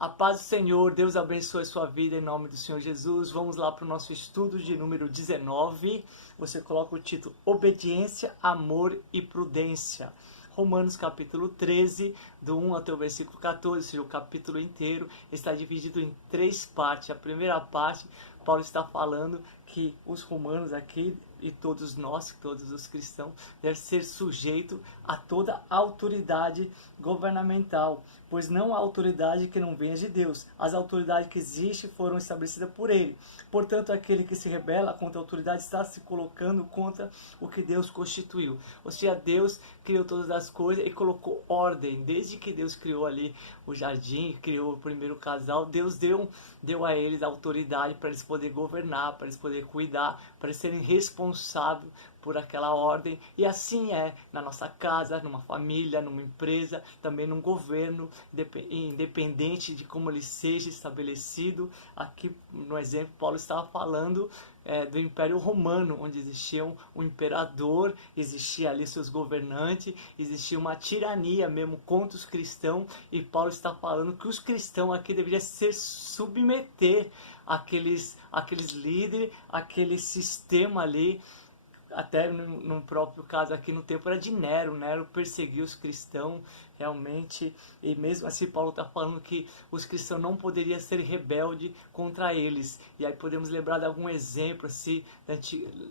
A paz do Senhor, Deus abençoe a sua vida em nome do Senhor Jesus. Vamos lá para o nosso estudo de número 19. Você coloca o título Obediência, Amor e Prudência. Romanos capítulo 13, do 1 até o versículo 14, ou seja, o capítulo inteiro está dividido em 3 partes. A primeira parte, Paulo está falando que os romanos aqui e todos nós, todos os cristãos, devem ser sujeitos a toda autoridade governamental, pois não há autoridade que não venha de Deus. As autoridades que existem foram estabelecidas por Ele. Portanto, aquele que se rebela contra a autoridade está se colocando contra o que Deus constituiu. Ou seja, Deus criou todas as coisas e colocou ordem. Desde que Deus criou ali o jardim, criou o primeiro casal, Deus deu a eles a autoridade para eles poderem governar, para eles poderem cuidar, para eles serem responsáveis por aquela ordem. E assim é na nossa casa, numa família, numa empresa, também num governo, independente de como ele seja estabelecido. Aqui no exemplo, Paulo estava falando do Império Romano, onde existia um imperador, existia ali seus governantes, existia uma tirania mesmo contra os cristãos, e Paulo está falando que os cristãos aqui deveriam se submeter àqueles líderes, aquele sistema ali. Até no próprio caso aqui no tempo era de Nero. Nero perseguiu os cristãos realmente, e mesmo assim Paulo está falando que os cristãos não poderiam ser rebeldes contra eles. E aí podemos lembrar de algum exemplo assim,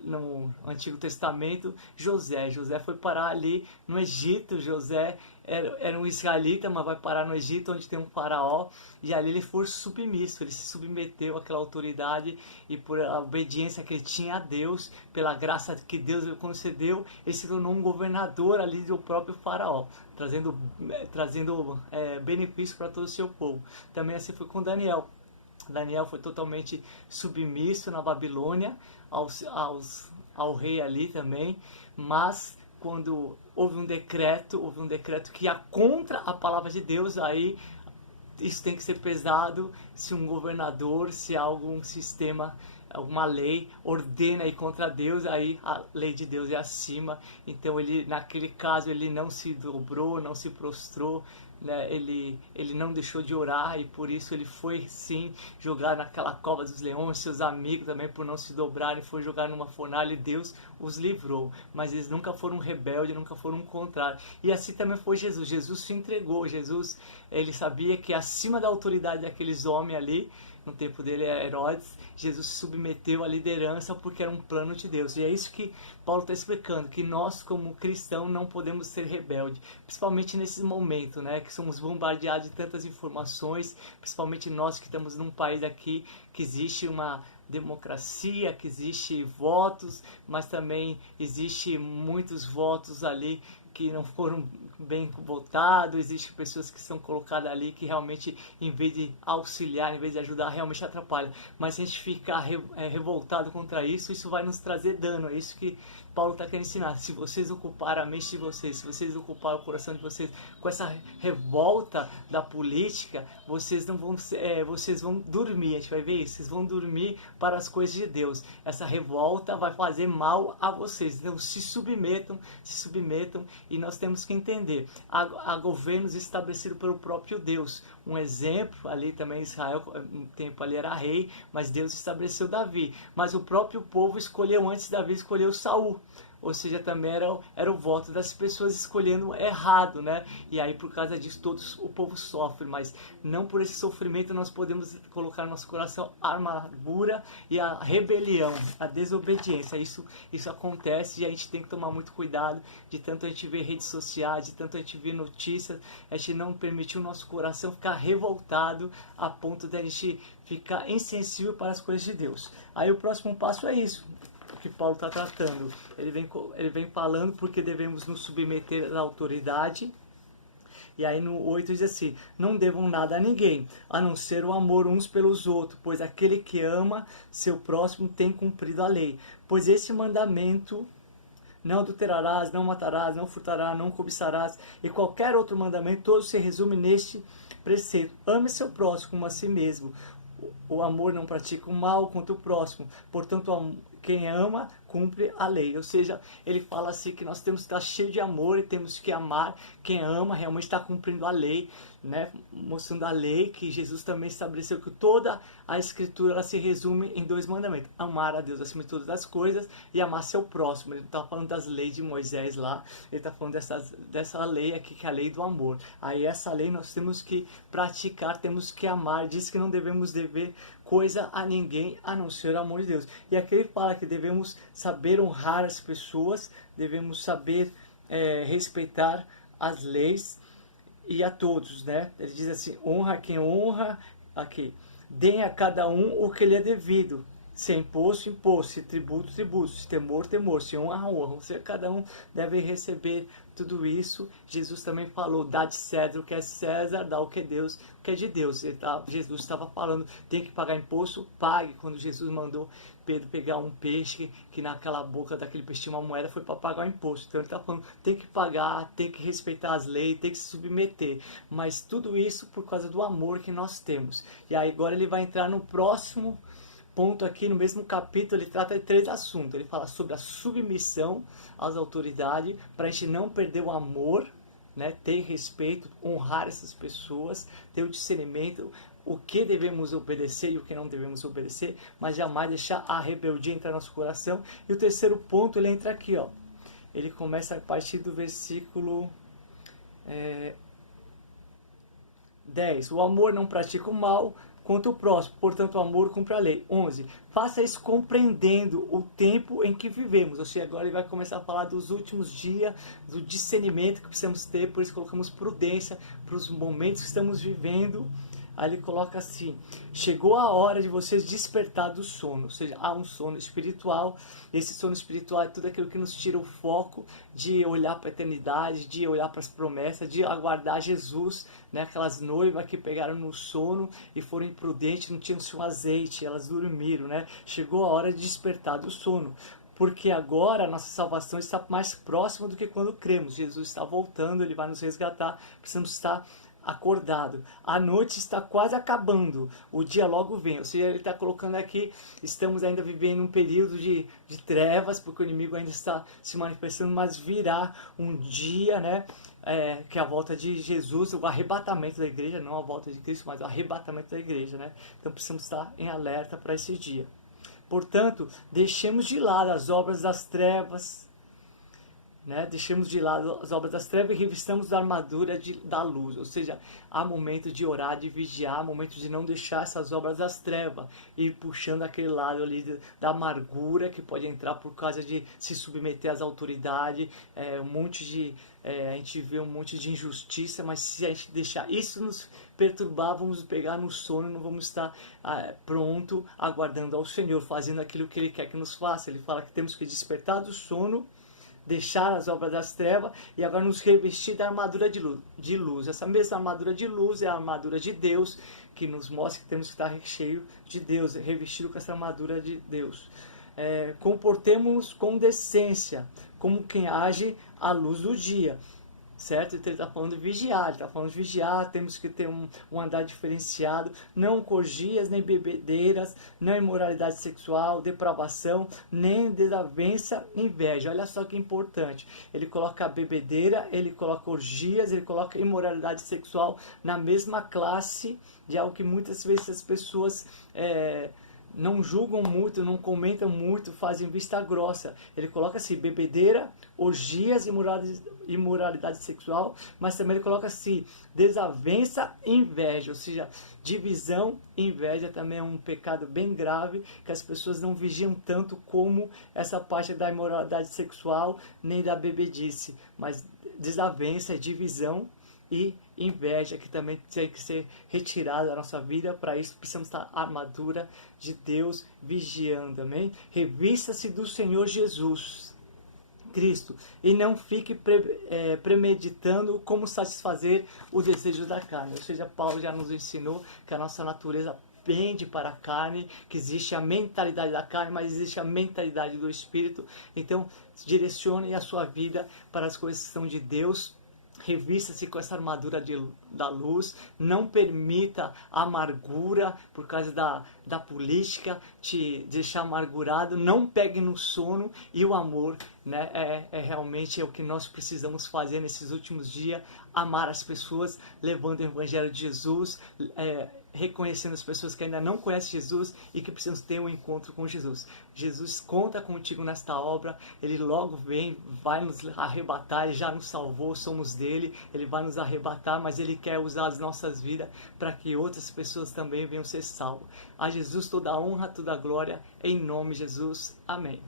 no Antigo Testamento. José foi parar ali no Egito. José era um israelita, mas vai parar no Egito, onde tem um faraó, e ali ele foi submisso, ele se submeteu àquela autoridade, e por a obediência que ele tinha a Deus, pela graça que Deus lhe concedeu, ele se tornou um governador ali do próprio faraó, trazendo benefício para todo o seu povo. Também assim foi com Daniel. Daniel foi totalmente submisso na Babilônia ao rei ali também, mas quando houve um decreto que ia contra a palavra de Deus, aí isso tem que ser pesado. Se um governador, se algum sistema, alguma lei ordena ir contra Deus, aí a lei de Deus é acima. Então ele, naquele caso, ele não se dobrou, não se prostrou, né? Ele não deixou de orar, e por isso ele foi sim jogar naquela cova dos leões. Seus amigos também, por não se dobrarem, foi jogar numa fornalha, e Deus os livrou. Mas eles nunca foram rebeldes, nunca foram contrários. E assim também foi Jesus. Jesus se entregou. Jesus, ele sabia que acima da autoridade daqueles homens ali, no tempo dele era Herodes, Jesus se submeteu à liderança porque era um plano de Deus. E é isso que Paulo está explicando, que nós como cristãos não podemos ser rebeldes, principalmente nesse momento, né, que somos bombardeados de tantas informações, principalmente nós que estamos num país aqui que existe uma democracia, que existe votos, mas também existe muitos votos ali que não foram bem votados. Existem pessoas que são colocadas ali que realmente, em vez de auxiliar, em vez de ajudar, realmente atrapalham. Mas se a gente ficar revoltado contra isso, isso vai nos trazer dano. É isso que Paulo está querendo ensinar. Se vocês ocuparem a mente de vocês, se vocês ocuparem o coração de vocês com essa revolta da política, vocês não vão, vocês vão dormir. A gente vai ver isso. Vocês vão dormir para as coisas de Deus. Essa revolta vai fazer mal a vocês. Então se submetam, e nós temos que entender. Há governos estabelecidos pelo próprio Deus. Um exemplo ali também, Israel, no tempo ali era rei, mas Deus estabeleceu Davi. Mas o próprio povo escolheu, antes de Davi, escolheu Saul. Ou seja, também era o voto das pessoas escolhendo errado, né? E aí, por causa disso, o povo sofre. Mas não por esse sofrimento nós podemos colocar no nosso coração a amargura e a rebelião, a desobediência. Isso acontece, e a gente tem que tomar muito cuidado. De tanto a gente ver redes sociais, de tanto a gente ver notícias, a gente não permitir o nosso coração ficar revoltado a ponto de a gente ficar insensível para as coisas de Deus. Aí o próximo passo é isso que Paulo está tratando. Ele vem falando porque devemos nos submeter à autoridade. E aí no 8 diz assim: não devam nada a ninguém, a não ser o amor uns pelos outros, pois aquele que ama seu próximo tem cumprido a lei. Pois esse mandamento: não adulterarás, não matarás, não furtarás, não cobiçarás, e qualquer outro mandamento, todo se resume neste preceito: ame seu próximo como a si mesmo. O amor não pratica o mal contra o próximo. Portanto, quem ama, cumpre a lei. Ou seja, ele fala assim que nós temos que estar cheio de amor e temos que amar. Quem ama realmente está cumprindo a lei. né, mostrando a lei, que Jesus também estabeleceu que toda a Escritura ela se resume em 2 mandamentos: amar a Deus acima de todas as coisas e amar seu próximo. Ele está falando das leis de Moisés lá, ele está falando dessa lei aqui, que é a lei do amor. Aí essa lei nós temos que praticar, temos que amar. Diz que não devemos dever coisa a ninguém a não ser o amor de Deus. E aqui ele fala que devemos saber honrar as pessoas, devemos saber respeitar as leis e a todos, né? Ele diz assim: honra quem honra, aqui, deem a cada um o que lhe é devido. Se é imposto, imposto. Se tributo, tributo. Se temor, temor. Se honra, honra. Ou seja, cada um deve receber tudo isso. Jesus também falou: dá de César o que é César, dá o que é Deus, o que é de Deus. Jesus estava falando: tem que pagar imposto, pague. Quando Jesus mandou Pedro pegar um peixe, que naquela boca daquele peixe tinha uma moeda, foi para pagar o imposto. Então ele está falando: tem que pagar, tem que respeitar as leis, tem que se submeter. Mas tudo isso por causa do amor que nós temos. E aí agora ele vai entrar no próximo ponto aqui, no mesmo capítulo. Ele trata de 3 assuntos. Ele fala sobre a submissão às autoridades, para a gente não perder o amor, né? Ter respeito, honrar essas pessoas, ter o discernimento, o que devemos obedecer e o que não devemos obedecer, mas jamais deixar a rebeldia entrar no nosso coração. E o terceiro ponto, ele entra aqui, ó. Ele começa a partir do versículo 10. O amor não pratica o mal contra o próximo, portanto o amor cumpre a lei. 11. Faça isso compreendendo o tempo em que vivemos. Ou seja, agora ele vai começar a falar dos últimos dias, do discernimento que precisamos ter, por isso colocamos prudência para os momentos que estamos vivendo. Aí ele coloca assim: chegou a hora de vocês despertar do sono. Ou seja, há um sono espiritual. Esse sono espiritual é tudo aquilo que nos tira o foco de olhar para a eternidade, de olhar para as promessas, de aguardar Jesus, né? Aquelas noivas que pegaram no sono e foram imprudentes, não tinham seu azeite, elas dormiram, né? Chegou a hora de despertar do sono, porque agora a nossa salvação está mais próxima do que quando cremos. Jesus está voltando, ele vai nos resgatar, precisamos estar acordado. A noite está quase acabando, o dia logo vem. Ou seja, ele está colocando aqui: estamos ainda vivendo um período de trevas, porque o inimigo ainda está se manifestando, mas virá um dia, né? Que é a volta de Jesus, o arrebatamento da igreja, não a volta de Cristo, mas o arrebatamento da igreja, né? Então precisamos estar em alerta para esse dia. Portanto, deixemos de lado as obras das trevas, né? Deixemos de lado as obras das trevas e revistamos a armadura da luz. Ou seja, há momento de orar, de vigiar, momento de não deixar essas obras das trevas ir puxando aquele lado ali da amargura que pode entrar por causa de se submeter às autoridades. A gente vê um monte de injustiça, mas se a gente deixar isso nos perturbar, vamos pegar no sono, não vamos estar pronto, aguardando ao Senhor, fazendo aquilo que Ele quer que nos faça. Ele fala que temos que despertar do sono, deixar as obras das trevas e agora nos revestir da armadura de luz. Essa mesma armadura de luz é a armadura de Deus, que nos mostra que temos que estar cheio de Deus, revestido com essa armadura de Deus. Comportemos-nos com decência, como quem age à luz do dia. Certo? Então ele está falando de vigiar, ele está falando de vigiar, temos que ter um andar diferenciado, não com orgias, nem bebedeiras, não imoralidade sexual, depravação, nem desavença, inveja. Olha só que importante, ele coloca a bebedeira, ele coloca orgias, ele coloca imoralidade sexual na mesma classe de algo que muitas vezes as pessoas não julgam muito, não comentam muito, fazem vista grossa. Ele coloca assim: bebedeira, orgias, imoralidade sexual, mas também ele coloca assim: desavença e inveja. Ou seja, divisão e inveja também é um pecado bem grave, que as pessoas não vigiam tanto como essa parte da imoralidade sexual, nem da bebedice. Mas desavença é divisão e inveja, que também tem que ser retirada da nossa vida. Para isso precisamos estar a armadura de Deus, vigiando, amém? Revista-se do Senhor Jesus Cristo e não fique premeditando como satisfazer o desejo da carne. Ou seja, Paulo já nos ensinou que a nossa natureza pende para a carne, que existe a mentalidade da carne, mas existe a mentalidade do Espírito. Então direcione a sua vida para as coisas que são de Deus. Revista-se com essa armadura da luz, não permita a amargura por causa da política te deixar amargurado, não pegue no sono, e o amor né? É realmente o que nós precisamos fazer nesses últimos dias, amar as pessoas, levando o Evangelho de Jesus, reconhecendo as pessoas que ainda não conhecem Jesus e que precisam ter um encontro com Jesus. Jesus conta contigo nesta obra, Ele logo vem, vai nos arrebatar, Ele já nos salvou, somos dele, Ele vai nos arrebatar, mas Ele quer usar as nossas vidas para que outras pessoas também venham ser salvas. A Jesus toda a honra, toda a glória, em nome de Jesus. Amém.